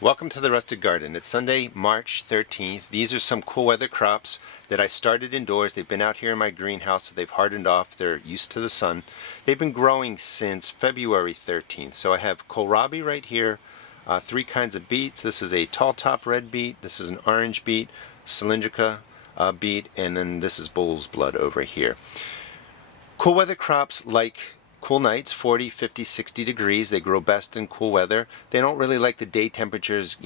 Welcome to the Rusted Garden. It's Sunday, March 13th. These are some cool weather crops that I started indoors. They've been out here in my greenhouse, so they've hardened off. They're used to the sun. They've been growing since February 13th. So I have kohlrabi right here, three kinds of beets. This is a tall top red beet. This is an orange beet, cylindrica beet, and then this is bull's blood over here. Cool weather crops like cool nights, 40, 50, 60 degrees. They grow best in cool weather. They don't really like the day temperatures,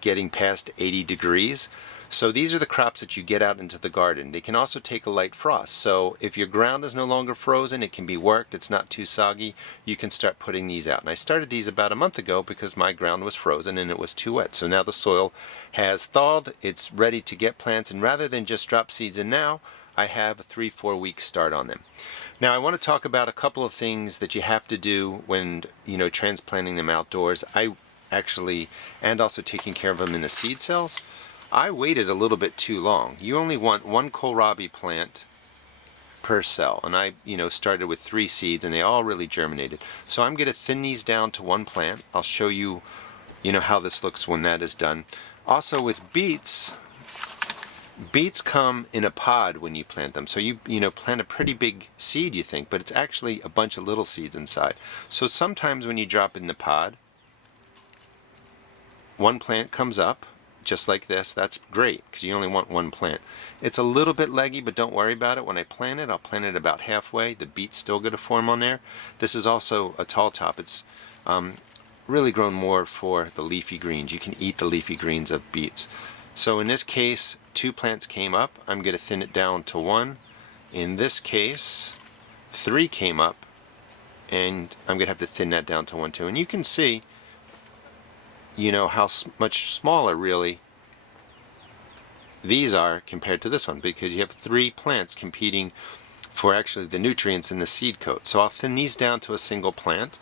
getting past 80 degrees. So these are the crops that you get out into the garden. They can also take a light frost. So if your ground is no longer frozen, it can be worked. It's not too soggy. You can start putting these out. And I started these about a month ago because my ground was frozen and it was too wet. So now the soil has thawed. It's ready to get plants. And rather than just drop seeds in now, I have a 3-4 week start on them. Now I want to talk about a couple of things that you have to do when transplanting them outdoors. And also taking care of them in the seed cells. I waited a little bit too long. You only want one kohlrabi plant per cell, and I started with 3 seeds and they all really germinated. So I'm going to thin these down to one plant. I'll show you how this looks when that is done. Also with beets come in a pod when you plant them. So you plant a pretty big seed, you think, but it's actually a bunch of little seeds inside. So sometimes when you drop in the pod, one plant comes up just like this. That's great because you only want one plant. It's a little bit leggy, but don't worry about it. When I plant it, I'll plant it about halfway. The beet's still going to form on there. This is also a tall top. It's really grown more for the leafy greens. You can eat the leafy greens of beets. So in this case, 2 plants came up. I'm going to thin it down to 1. In this case, 3 came up, and I'm going to have to thin that down to 1 too. And you can see, how much smaller really these are compared to this one, because you have 3 plants competing for actually the nutrients in the seed coat. So I'll thin these down to a single plant.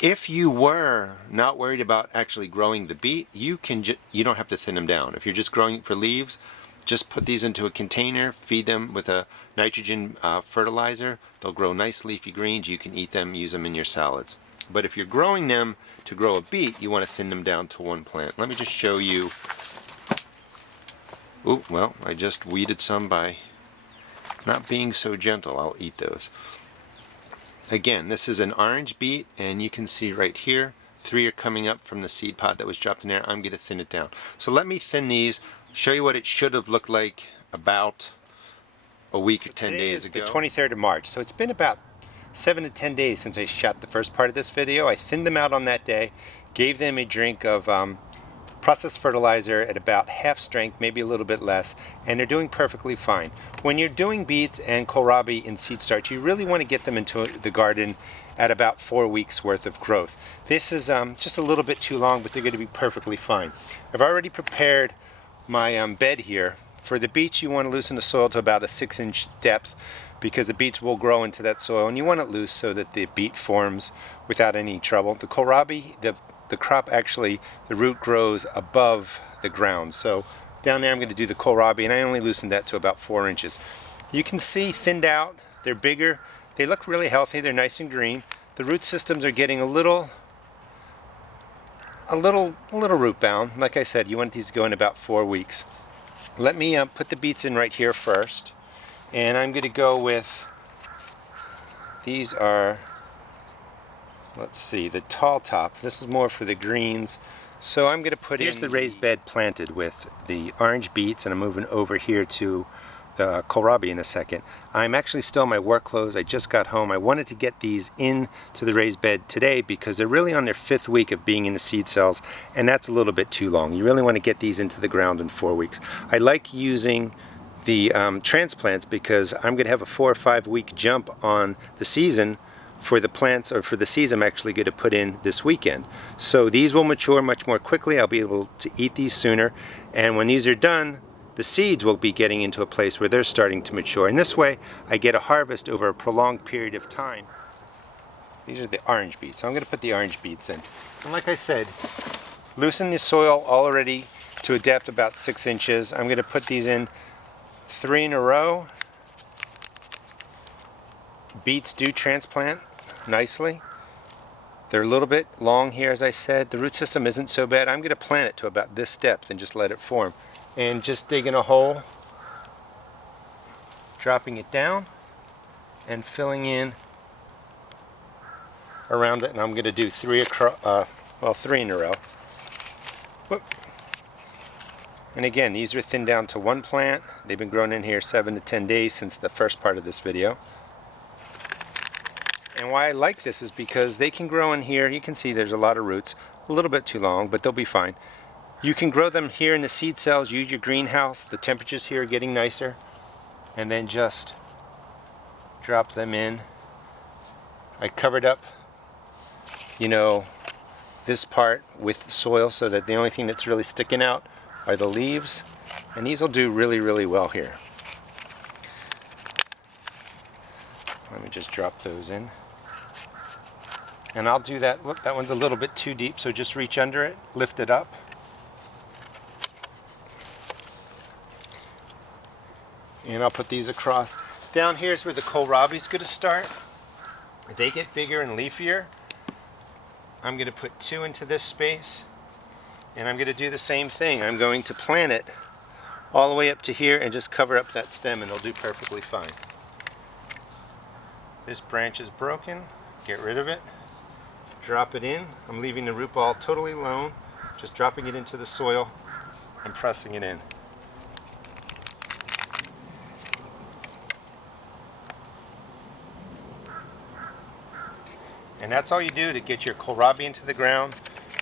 If you were not worried about actually growing the beet, you don't have to thin them down. If you're just growing it for leaves, just put these into a container, feed them with a nitrogen fertilizer. They'll grow nice leafy greens. You can eat them, use them in your salads. But if you're growing them to grow a beet, you want to thin them down to 1 plant. Let me just show you. Oh, well, I just weeded some by not being so gentle. I'll eat those. Again, this is an orange beet, and you can see right here, 3 are coming up from the seed pod that was dropped in there. I'm going to thin it down. So let me thin these, show you what it should have looked like about a week or 10 days ago. The 23rd of March, so it's been about 7 to 10 days since I shot the first part of this video. I thinned them out on that day, gave them a drink of processed fertilizer at about half strength, maybe a little bit less, and they're doing perfectly fine. When you're doing beets and kohlrabi in seed starts, you really want to get them into the garden at about 4 weeks worth of growth. This is just a little bit too long, but they're going to be perfectly fine. I've already prepared my bed here. For the beets, you want to loosen the soil to about a 6-inch depth, because the beets will grow into that soil, and you want it loose so that the beet forms without any trouble. The kohlrabi, the crop actually, the root grows above the ground. So down there I'm going to do the kohlrabi, and I only loosened that to about 4 inches. You can see thinned out, they're bigger, they look really healthy, they're nice and green. The root systems are getting a little root bound. Like I said, you want these to go in about 4 weeks. Let me put the beets in right here first, and I'm going to go with, these are, let's see, the tall top. This is more for the greens. So I'm going to put Here's the raised bed planted with the orange beets, and I'm moving over here to the kohlrabi in a second. I'm actually still in my work clothes. I just got home. I wanted to get these into the raised bed today because they're really on their 5th week of being in the seed cells, and that's a little bit too long. You really want to get these into the ground in 4 weeks. I like using the transplants because I'm going to have a 4 or 5 week jump on the season for the plants, or for the seeds I'm actually going to put in this weekend. So these will mature much more quickly. I'll be able to eat these sooner, and when these are done, the seeds will be getting into a place where they're starting to mature. And this way, I get a harvest over a prolonged period of time. These are the orange beets. So I'm going to put the orange beets in. And like I said, loosen the soil already to a depth about 6 inches. I'm going to put these in 3 in a row. Beets do transplant nicely. They're a little bit long here, as I said. The root system isn't so bad. I'm going to plant it to about this depth and just let it form. And just digging a hole, dropping it down, and filling in around it. And I'm going to do three in a row. Whoop. And again, these are thinned down to one plant. They've been grown in here 7 to 10 days since the first part of this video. And why I like this is because they can grow in here. You can see there's a lot of roots, a little bit too long, but they'll be fine. You can grow them here in the seed cells, use your greenhouse. The temperatures here are getting nicer. And then just drop them in. I covered up, this part with soil so that the only thing that's really sticking out are the leaves. And these will do really, really well here. Let me just drop those in. And I'll do that. Whoop, that one's a little bit too deep, so just reach under it, lift it up. And I'll put these across. Down here is where the kohlrabi's going to start. They get bigger and leafier. I'm going to put 2 into this space. And I'm going to do the same thing. I'm going to plant it all the way up to here and just cover up that stem, and it'll do perfectly fine. This branch is broken. Get rid of it. Drop it in. I'm leaving the root ball totally alone, just dropping it into the soil and pressing it in. And that's all you do to get your kohlrabi into the ground,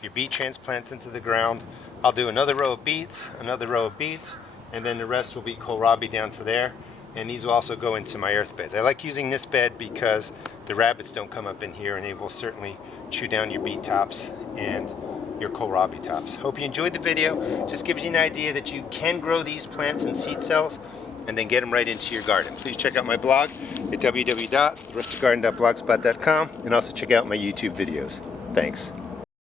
your beet transplants into the ground. I'll do another row of beets, another row of beets, and then the rest will be kohlrabi down to there. And these will also go into my earth beds. I like using this bed because the rabbits don't come up in here, and they will certainly chew down your beet tops and your kohlrabi tops. Hope you enjoyed the video. Just gives you an idea that you can grow these plants in seed cells and then get them right into your garden. Please check out my blog at www.therusticgarden.blogspot.com and also check out my YouTube videos. Thanks.